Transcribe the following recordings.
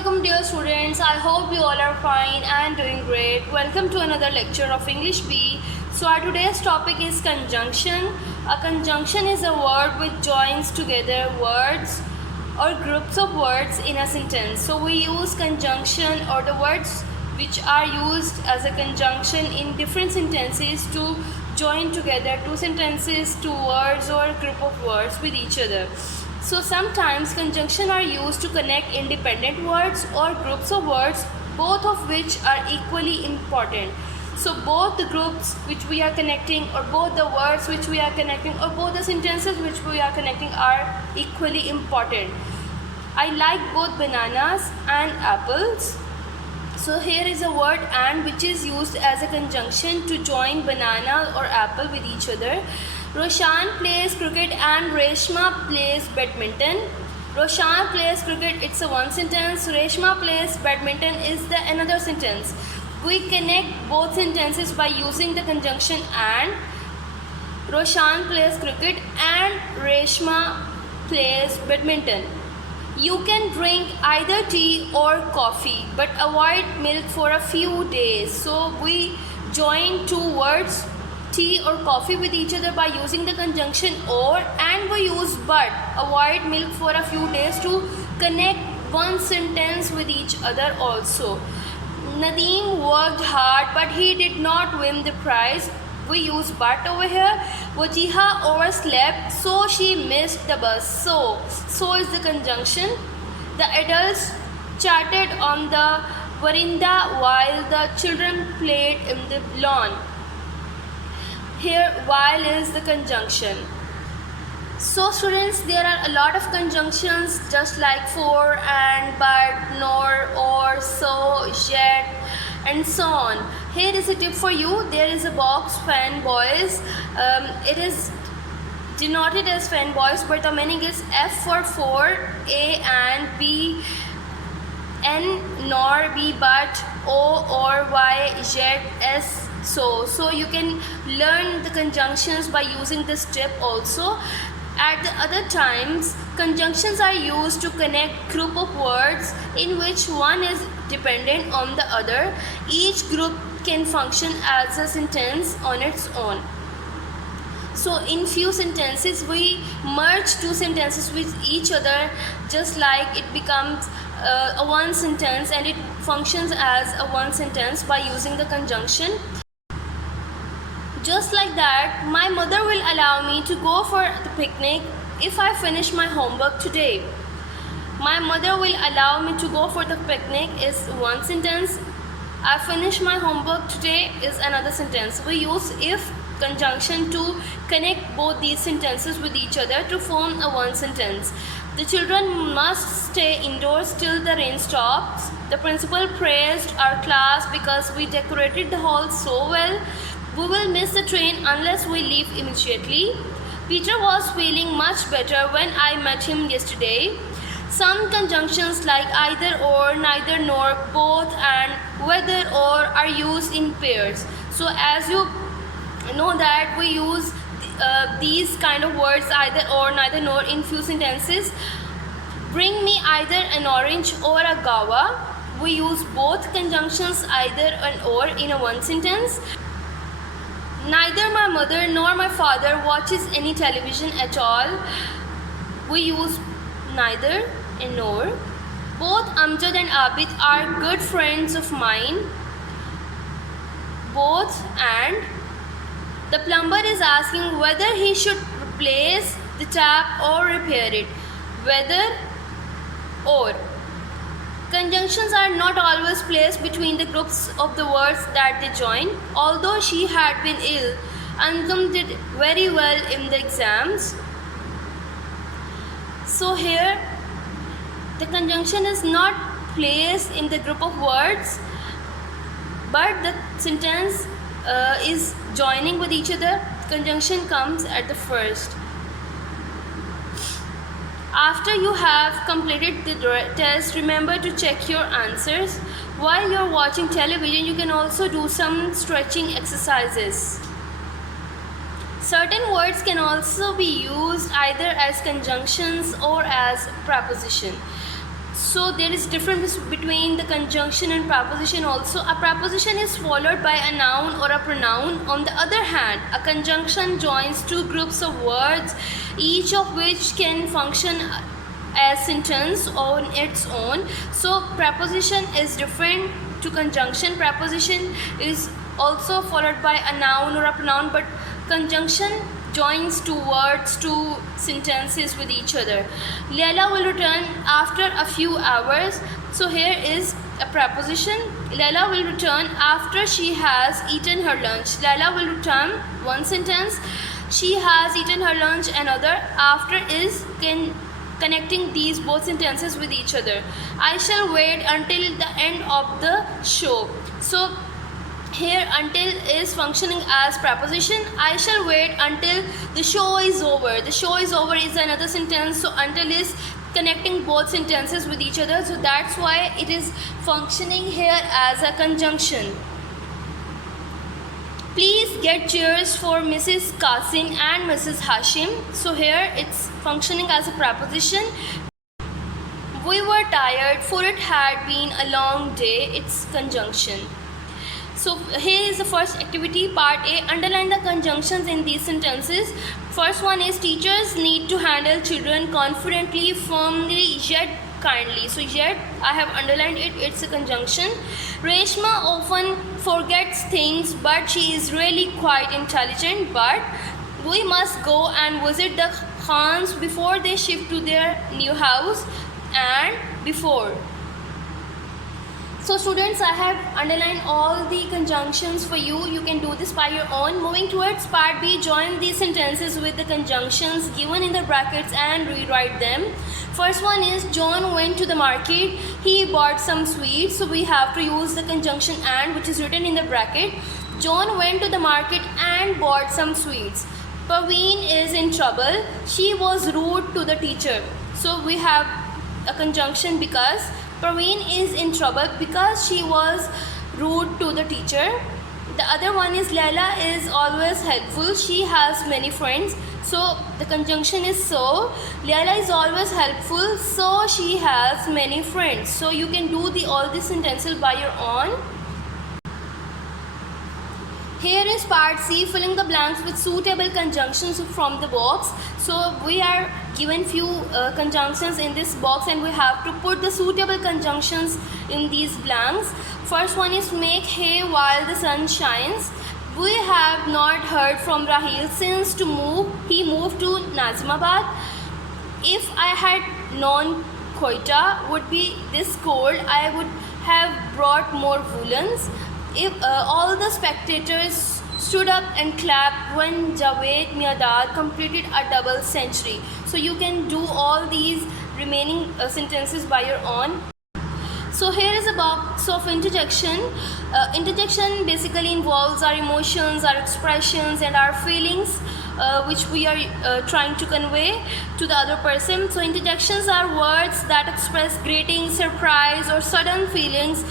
Assalamualaikum dear students. I hope you all are fine and doing great. Welcome to another lecture of English B. So our today's topic is conjunction. A conjunction is a word which joins together words or groups of words in a sentence. So we use conjunction or the words which are used as a conjunction in different sentences to join together two sentences, two words or a group of words with each other. So sometimes conjunction are used to connect independent words or groups of words, both of which are equally important. So both the groups which we are connecting or both the words which we are connecting or both the sentences which we are connecting are equally important. I like both bananas and apples. So here is a word and which is used as a conjunction to join banana or apple with each other. Roshan plays cricket and Reshma plays badminton. Roshan plays cricket, it's a one sentence. Reshma plays badminton is the another sentence. We connect both sentences by using the conjunction and. Roshan plays cricket and Reshma plays badminton. You can drink either tea or coffee but avoid milk for a few days. So we join two words, tea or coffee, with each other by using the conjunction or, and we use but, avoid milk for a few days to connect one sentence with each other also. Nadeem worked hard but he did not win the prize. We use but over here. Wajiha overslept so she missed the bus. So is the conjunction. The adults chatted on the veranda while the children played in the lawn. Here while is the conjunction. So students, there are a lot of conjunctions just like for, and, but, nor, or, so, yet and so on. Here is a tip for you. There is a box fanboys. It is denoted as fanboys but the meaning is F for, A and B, N nor, B but, O or Y, Z, S, so you can learn the conjunctions by using this tip also. At the other times, conjunctions are used to connect group of words in which one is dependent on the other. Each group can function as a sentence on its own. So in few sentences we merge two sentences with each other, just like it becomes a one sentence and it functions as a one sentence by using the conjunction. Just like that, my mother will allow me to go for the picnic if I finish my homework today. My mother will allow me to go for the picnic is one sentence. I finish my homework today is another sentence. We use if conjunction to connect both these sentences with each other to form a one sentence. The children must stay indoors till the rain stops. The principal praised our class because we decorated the hall so well. We will miss the train unless we leave immediately. Peter was feeling much better when I met him yesterday. Some conjunctions like either or, neither nor, both and, whether or are used in pairs. So as you know that we use these kind of words either or, neither nor in few sentences. Bring me either an orange or a guava. We use both conjunctions either and or in a one sentence. Neither my mother nor my father watches any television at all. We use neither and nor. Both Amjad and Abid are good friends of mine. Both and. The plumber is asking whether he should replace the tap or repair it. Whether or. Conjunctions are not always placed between the groups of the words that they join. Although she had been ill, Angam did very well in the exams. So here, the conjunction is not placed in the group of words, but the sentence is joining with each other. Conjunction comes at the first. After you have completed the test, remember to check your answers. While you're watching television, you can also do some stretching exercises. Certain words can also be used either as conjunctions or as preposition. So there is difference between the conjunction and preposition also. A preposition is followed by a noun or a pronoun. On the other hand, a conjunction joins two groups of words, each of which can function as sentence on its own. So preposition is different to conjunction. Preposition is also followed by a noun or a pronoun, but conjunction joins two words, two sentences with each other. Laila will return after a few hours. So here is a preposition. Laila will return after she has eaten her lunch. Laila will return, one sentence. She has eaten her lunch, another. After is connecting these both sentences with each other. I shall wait until the end of the show. So here until is functioning as preposition. I shall wait until the show is over. The show is over is another sentence. So until is connecting both sentences with each other. So that's why it is functioning here as a conjunction. Please get chairs for Mrs. Qasim and Mrs. Hashim. So here it's functioning as a preposition. We were tired for it had been a long day. It's conjunction. So here is the first activity, part A. Underline the conjunctions in these sentences. First one is teachers need to handle children confidently, firmly, yet kindly. So yet I have underlined it, it's a conjunction. Reshma often forgets things, but she is really quite intelligent. But we must go and visit the Khans before they shift to their new house. And before. So students, I have underlined all the conjunctions for you. You can do this by your own. Moving towards part B, join these sentences with the conjunctions given in the brackets and rewrite them. First one is John went to the market. He bought some sweets. So we have to use the conjunction and, which is written in the bracket. John went to the market and bought some sweets. Parveen is in trouble. She was rude to the teacher. So we have a conjunction because Parveen is in trouble because she was rude to the teacher. The other one is Laila is always helpful. She has many friends. So the conjunction is so. Laila is always helpful, so she has many friends. So you can do all these sentences by your own. Here is part C, filling the blanks with suitable conjunctions from the box. So we are given few conjunctions in this box and we have to put the suitable conjunctions in these blanks. First one is make hay while the sun shines. We have not heard from Rahil since he moved to Nazimabad. If I had known Quetta would be this cold, I would have brought more woolens. If all the spectators stood up and clapped when Javed Mirdad completed a double century. So you can do all these remaining sentences by your own. So here is a box of interjection. Interjection basically involves our emotions, our expressions and our feelings which we are trying to convey to the other person. So interjections are words that express greeting, surprise or sudden feelings.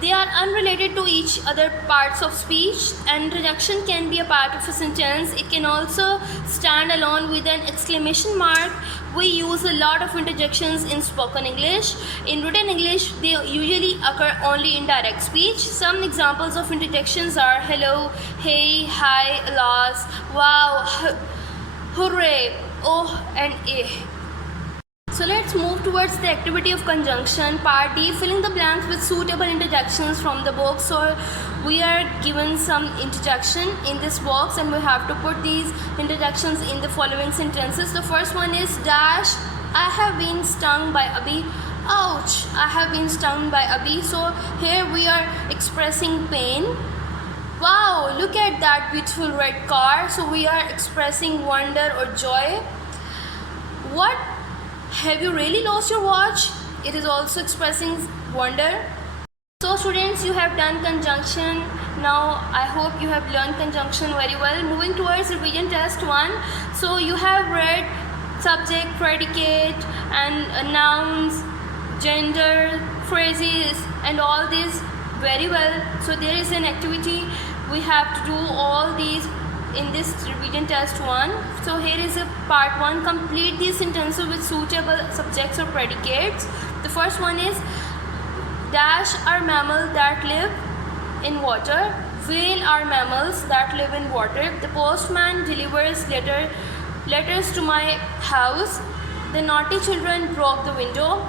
They are unrelated to each other parts of speech. An interjection can be a part of a sentence. It can also stand alone with an exclamation mark. We use a lot of interjections in spoken English. In written English, they usually occur only in direct speech. Some examples of interjections are hello, hey, hi, alas, wow, hooray, oh and eh. So let's move towards the activity of conjunction, part D, filling the blanks with suitable interjections from the box. So we are given some interjection in this box and we have to put these interjections in the following sentences. The first one is dash, I have been stung by a bee. Ouch, I have been stung by a bee. So here we are expressing pain. Wow, look at that beautiful red car. So we are expressing wonder or joy. What? Have you really lost your watch? It is also expressing wonder. So students, you have done conjunction. Now I hope you have learned conjunction very well. Moving towards revision test 1. So you have read subject, predicate and nouns, gender, phrases and all these very well. So there is an activity we have to do all these in this revision test 1. So here is a part 1. Complete these sentences with suitable subjects or predicates. The first one is dash are mammals that live in water. Whale are mammals that live in water. The postman delivers letters to my house. The naughty children broke the window,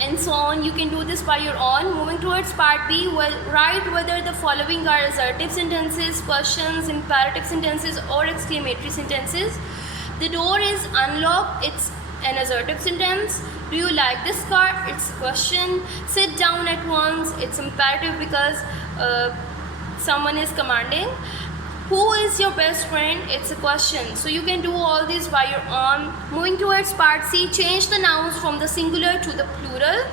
and so on. You can do this by your own. Moving towards part B, well, write whether the following are assertive sentences, questions, imperative sentences, or exclamatory sentences. The door is unlocked. It's an assertive sentence. Do you like this car? It's a question. Sit down at once. It's imperative because someone is commanding. Who is your best friend? It's a question. So you can do all this by your own. Moving towards part C, change the nouns from the singular to the plural.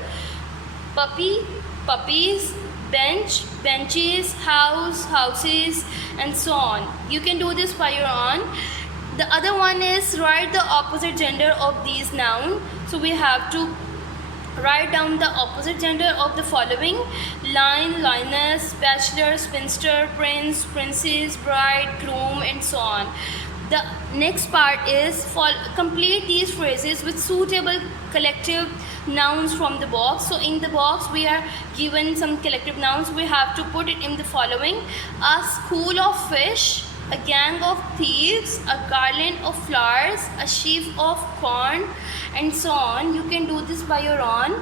Puppy, puppies, bench, benches, house, houses, and so on. You can do this by your own. The other one is write the opposite gender of these nouns. So we have to write down the opposite gender of the following: lion, lioness, bachelor, spinster, prince, princess, bride, groom, and so on. The next part is complete these phrases with suitable collective nouns from the box. So in the box we are given some collective nouns. We have to put it in the following: a school of fish, a gang of thieves, a garland of flowers, a sheaf of corn, and so on. You can do this by your own.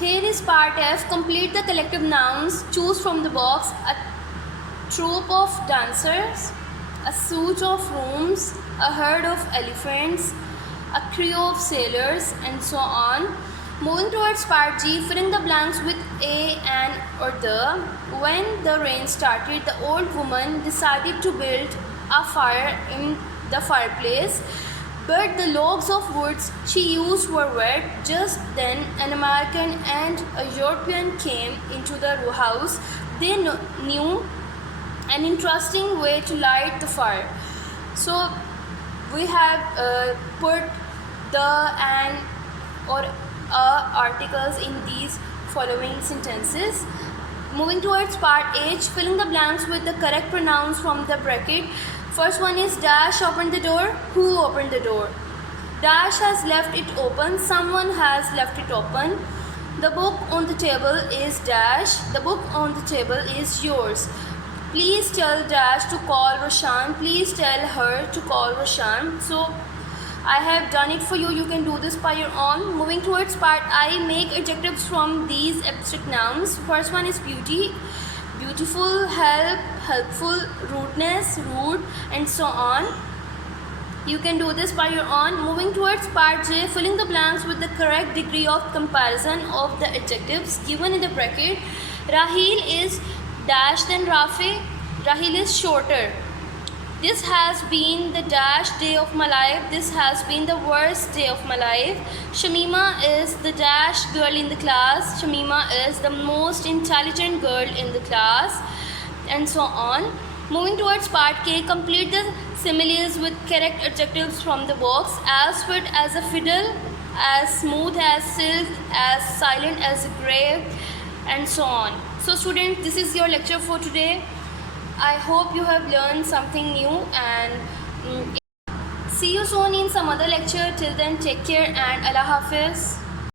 Here is part F. Complete the collective nouns. Choose from the box: a troop of dancers, a suit of rooms, a herd of elephants, a crew of sailors, and so on. Moving towards part G, fill in the blanks with a, an, or the. When the rain started, the old woman decided to build a fire in the fireplace, but the logs of wood she used were wet. Just then, an American and a European came into the house. They knew an interesting way to light the fire. So, we have put the, and, or articles in these following sentences. Moving towards part H, fill in the blanks with the correct pronouns from the bracket. First one is dash opened the door. Who opened the door? Dash has left it open. Someone has left it open. The book on the table is dash. The book on the table is yours. Please tell dash to call Roshan. Please tell her to call Roshan. So I have done it for you. You can do this by your own. Moving towards part I, make adjectives from these abstract nouns. First one is beauty, beautiful, help, helpful, rudeness, rude, and so on. You can do this by your own. Moving towards part J, filling the blanks with the correct degree of comparison of the adjectives given in the bracket. Rahil is dash than Rafi. Rahil is shorter. This has been the dash day of my life. This has been the worst day of my life. Shamima is the dash girl in the class. Shamima is the most intelligent girl in the class, and so on. Moving towards part K, complete the similes with correct adjectives from the box. As sweet as a fiddle, as smooth as silk, as silent as a grave, and so on. So students, this is your lecture for today. I hope you have learned something new, and see you soon in some other lecture. Till then, take care and Allah Hafiz.